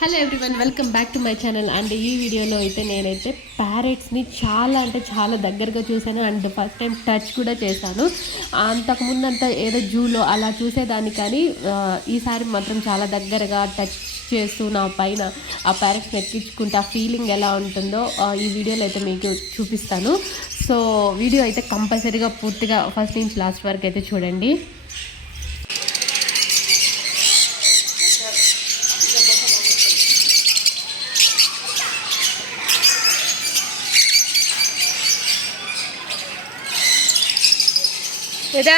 Hello everyone, welcome back to my channel. And ఈ వీడియోలో అయితే నేనైతే ప్యారెట్స్ని చాలా అంటే చాలా దగ్గరగా చూశాను అండ్ ఫస్ట్ టైం టచ్ కూడా చేశాను. అంతకుముందంతా ఏదో జూలో అలా చూసేదాన్ని, కానీ ఈసారి మాత్రం చాలా దగ్గరగా టచ్ చేస్తూ నా పైన ఆ ప్యారెట్స్ని ఎక్కించుకుంటే ఆ ఫీలింగ్ ఎలా ఉంటుందో ఈ వీడియోలో అయితే మీకు చూపిస్తాను. సో వీడియో అయితే కంపల్సరీగా పూర్తిగా ఫస్ట్ నుంచి లాస్ట్ వరకు అయితే చూడండి. ఇదా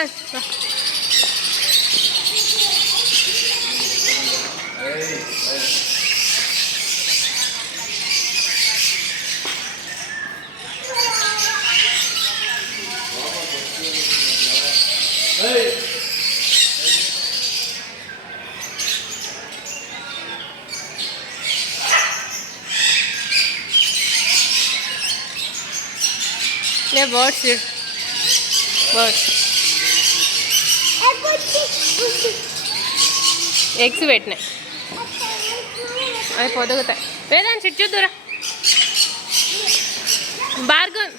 బర్డ్స్ బర్డ్స్ ఎగ్స్ పెట్టినాయి, అవి పొదుగుతాయి. వేదాన్ని చిట్ చూద్దురా బార్గన్.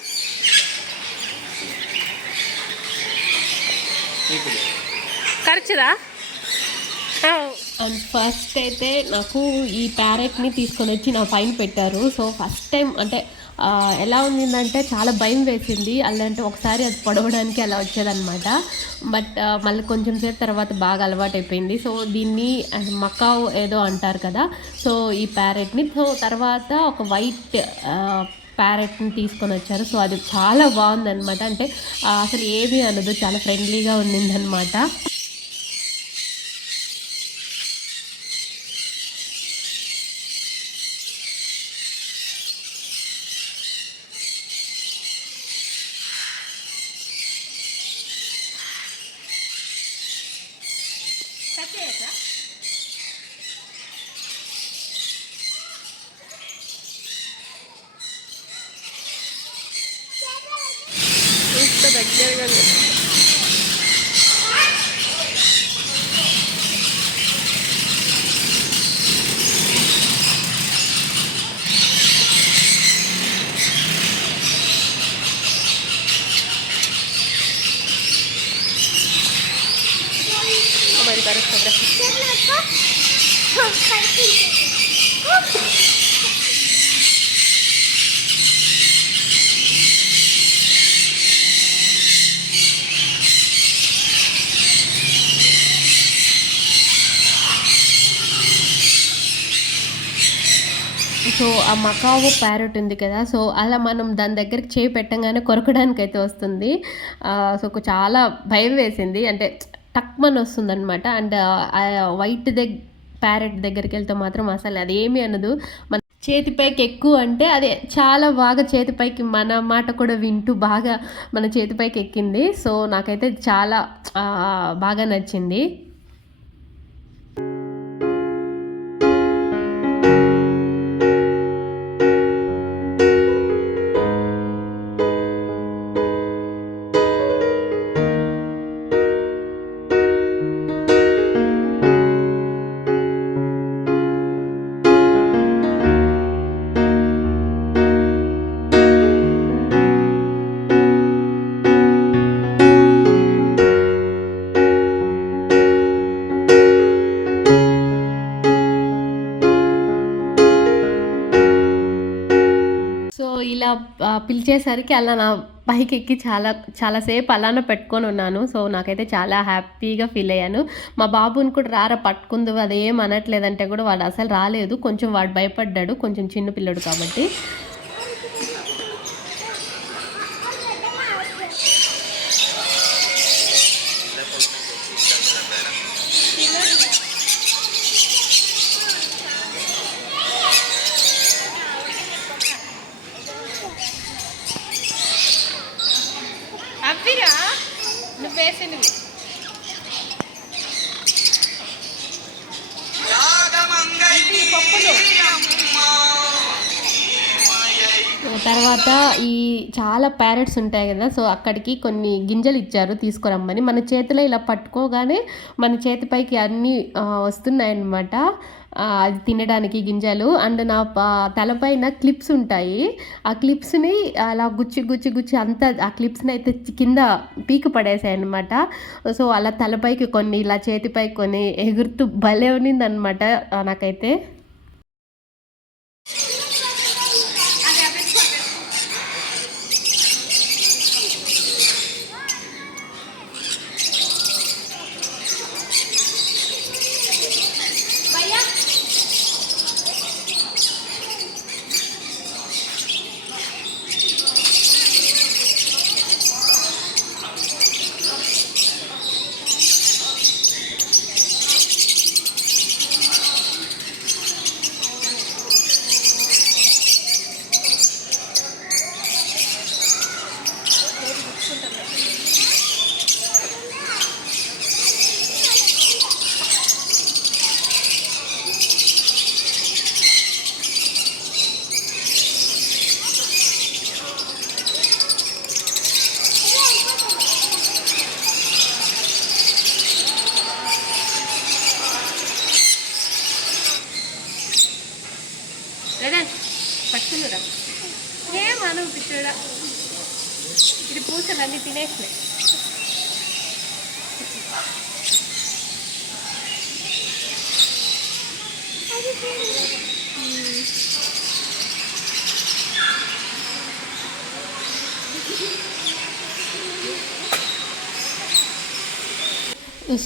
ఖర్చుదా? అండ్ ఫస్ట్ అయితే నాకు ఈ ప్యారెట్ని తీసుకొని వచ్చి నా పైన పెట్టారు. సో ఫస్ట్ టైం అంటే ఎలా ఉండిందంటే చాలా భయం వేసింది. అలాంటి ఒకసారి అది పొడవడానికి అలా వచ్చేదన్నమాట. బట్ మళ్ళీ కొంచెం సేపు తర్వాత బాగా అలవాటు అయిపోయింది. సో దీన్ని మకావ్ ఏదో అంటారు కదా. సో ఈ ప్యారెట్ని తర్వాత ఒక వైట్ ప్యారెట్ని తీసుకొని వచ్చారు. సో అది చాలా బాగుందన్నమాట. అంటే అసలు ఏమీ అనదు, చాలా ఫ్రెండ్లీగా ఉండిందనమాట. దగ్గరగా हमारी तरफ సో ఆ మకావో ప్యారెట్ ఉంది కదా, సో అలా మనం దాని దగ్గరికి చేయి పెట్టంగానే కొరకడానికి అయితే వస్తుంది. సో చాలా భయం వేసింది, అంటే టక్మని వస్తుంది అనమాట. అండ్ వైట్ ప్యారెట్ దగ్గరికి వెళ్తే మాత్రం అసలు అదేమీ అనదు. మన చేతిపైకి ఎక్కువ అంటే అది చాలా బాగా చేతిపైకి మన మాట కూడా వింటూ బాగా మన చేతిపైకి ఎక్కింది. సో నాకైతే చాలా బాగా నచ్చింది. ఇలా పిలిచేసరికి అలా నా పైకి ఎక్కి చాలాసేపు అలానే పెట్టుకొని ఉన్నాను. సో నాకైతే చాలా హ్యాపీగా ఫీల్ అయ్యాను. మా బాబుని కూడా రారా పట్టుకుందు అదేం అనట్లేదంటే కూడా వాడు అసలు రాలేదు. కొంచెం వాడు భయపడ్డాడు, కొంచెం చిన్న పిల్లడు కాబట్టి. తర్వాత ఈ చాలా ప్యారెట్స్ ఉంటాయి కదా, సో అక్కడికి కొన్ని గింజలు ఇచ్చారు తీసుకురమ్మని. మన చేతిలో ఇలా పట్టుకోగానే మన చేతిపైకి అన్నీ వస్తున్నాయన్నమాట. అది తినడానికి గింజలు. అండ్ నా తలపైన క్లిప్స్ ఉంటాయి. ఆ క్లిప్స్ని అలా గుచ్చి గుచ్చి గుచ్చి అంతా ఆ క్లిప్స్ని అయితే కింద పీకి పడేసాయి అనమాట. సో అలా తలపైకి కొన్ని, ఇలా చేతిపైకి కొన్ని ఎగురుతూ భలే ఉన్నిందనమాట నాకైతే. పట్టుకుందిరా ఏమను పిచ్చుడా, ఇది పూసలు అన్నీ తినేసినాయి.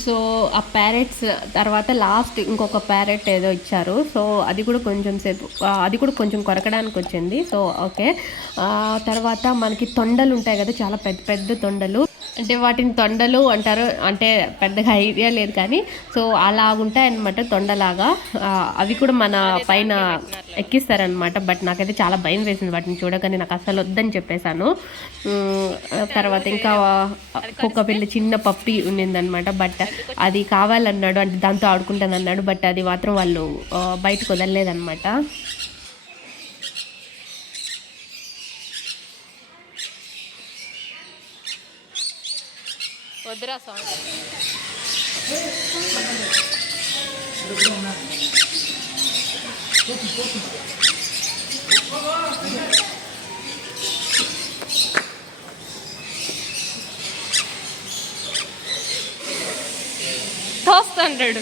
సో ఆ ప్యారెట్స్ తర్వాత లాస్ట్ ఇంకొక ప్యారెట్ ఏదో ఇచ్చారు. సో అది కూడా కొంచెం సేపు అది కూడా కొంచెం కొరకడానికి వచ్చింది. So okay. తర్వాత మనకి తొండలు ఉంటాయి కదా, చాలా పెద్ద పెద్ద తొండలు, అంటే వాటిని తొండలు అంటారు, అంటే పెద్దగా ఐడియా లేదు కానీ సో అలా ఉంటాయన్నమాట తొండలాగా. అవి కూడా మన పైన ఎక్కిస్తారనమాట. బట్ నాకైతే చాలా భయం వేసింది వాటిని చూడగానే, నాకు అసలు వద్దని చెప్పేశాను. తర్వాత ఇంకా కుక్క పిల్ల చిన్న పప్పి ఉన్నిందనమాట. బట్ అది కావాలన్నాడు, అంటే దాంతో ఆడుకుంటాను అన్నాడు. బట్ అది మాత్రం వాళ్ళు బయటకు వదలలేదనమాట. వద్దురా సాంగ్. తోస్తుంటాడు.